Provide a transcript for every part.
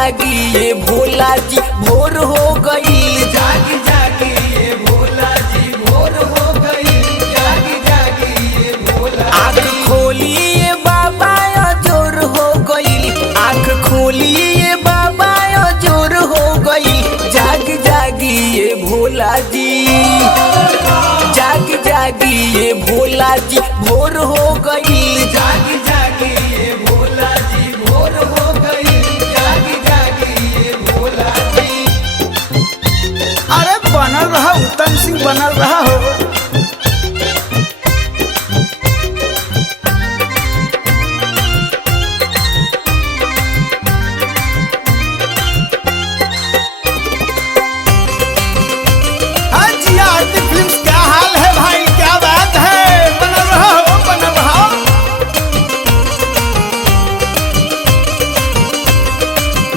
जागी ये भोला जी भोर हो गई। जागी जागी ये भोला जी भोर हो गई। जागी जागी ये भोला। आँख खोलिए बाबा जोर हो गई। आँख खोलिए बाबा जोर हो गई। जागी जागी ये भोला जी। जागी जागी ये भोला जी भोर हो गई। जागी जागी ये भोला जी भोर हो गई। जागी जागी ये भोला जी। अरे बनल रहा उत्तम सिंह बनल रहा हो। क्या हाल है भाई, क्या बात है, बनल रहा हो बनल रहा।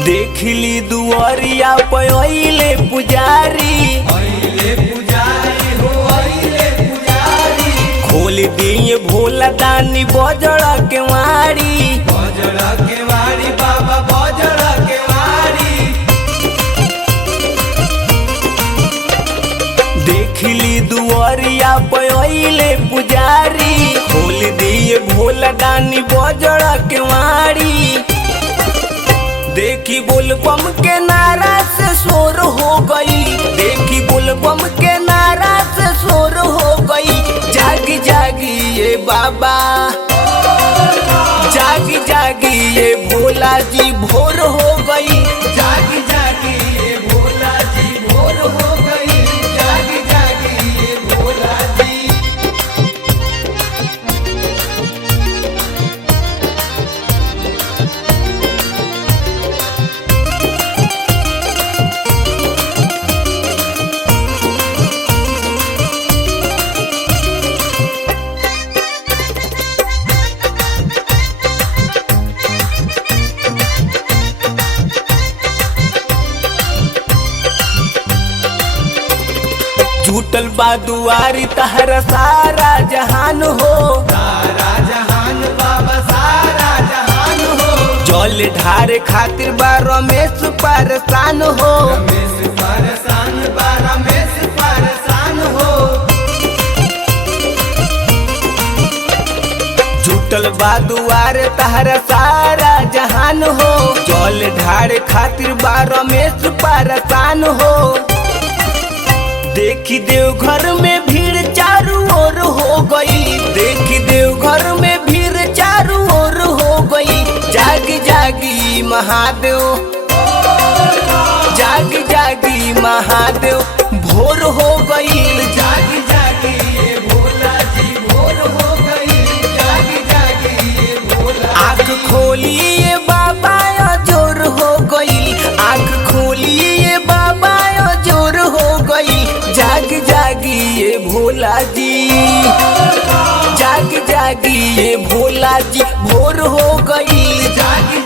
देख ली दुआरिया पहिले पुजारी। अइले पुजारी हो अइले पुजारी। खोल दिए भोला दानी बजड़ा के वारी। बजड़ा के वारी बाबा बजड़ा के वारी। देखली दुआरिया पहिले पुजारी। खोल दिए भोला दानी बजड़ा के वारी। देखी बोलबम के नारा से शोर हो गई। देखी बोलबम के नारा से शोर हो गई। जागी जागी ये बाबा। जागी जागी ये भोला जी भोर हो गई। जागी जागी ये भोला जी भोर हो गई। जागी जागी ये भोला जी। टूटल बा दुआरी तहरा सारा जहान हो। सारा जहान बाबा सारा जहान हो। जल ढारे खातिर बा रमेश परेशान हो। रमेश परेशान बा रमेश परेशान हो। टूटल बा दुआरे तहरा सारा जहान हो। जल ढारे खातिर बा रमेश परेशान हो। देखी देवघर में भीड़ चारों ओर हो गई। देखी देवघर में भीड़ चारों ओर हो गई। जागी जागी महादेव। जागी जागी महादेव भोर हो गई। जागी जागी ये भोला जी भोर हो गई। जागी जागी ये भोला। आँख खोलिए बाबा जोर हो गई। आँख खोलिए बाबा जोर हो गई। जागी जागी ये भोला जी। जागी जागी ये भोला जी भोर हो गई। जागी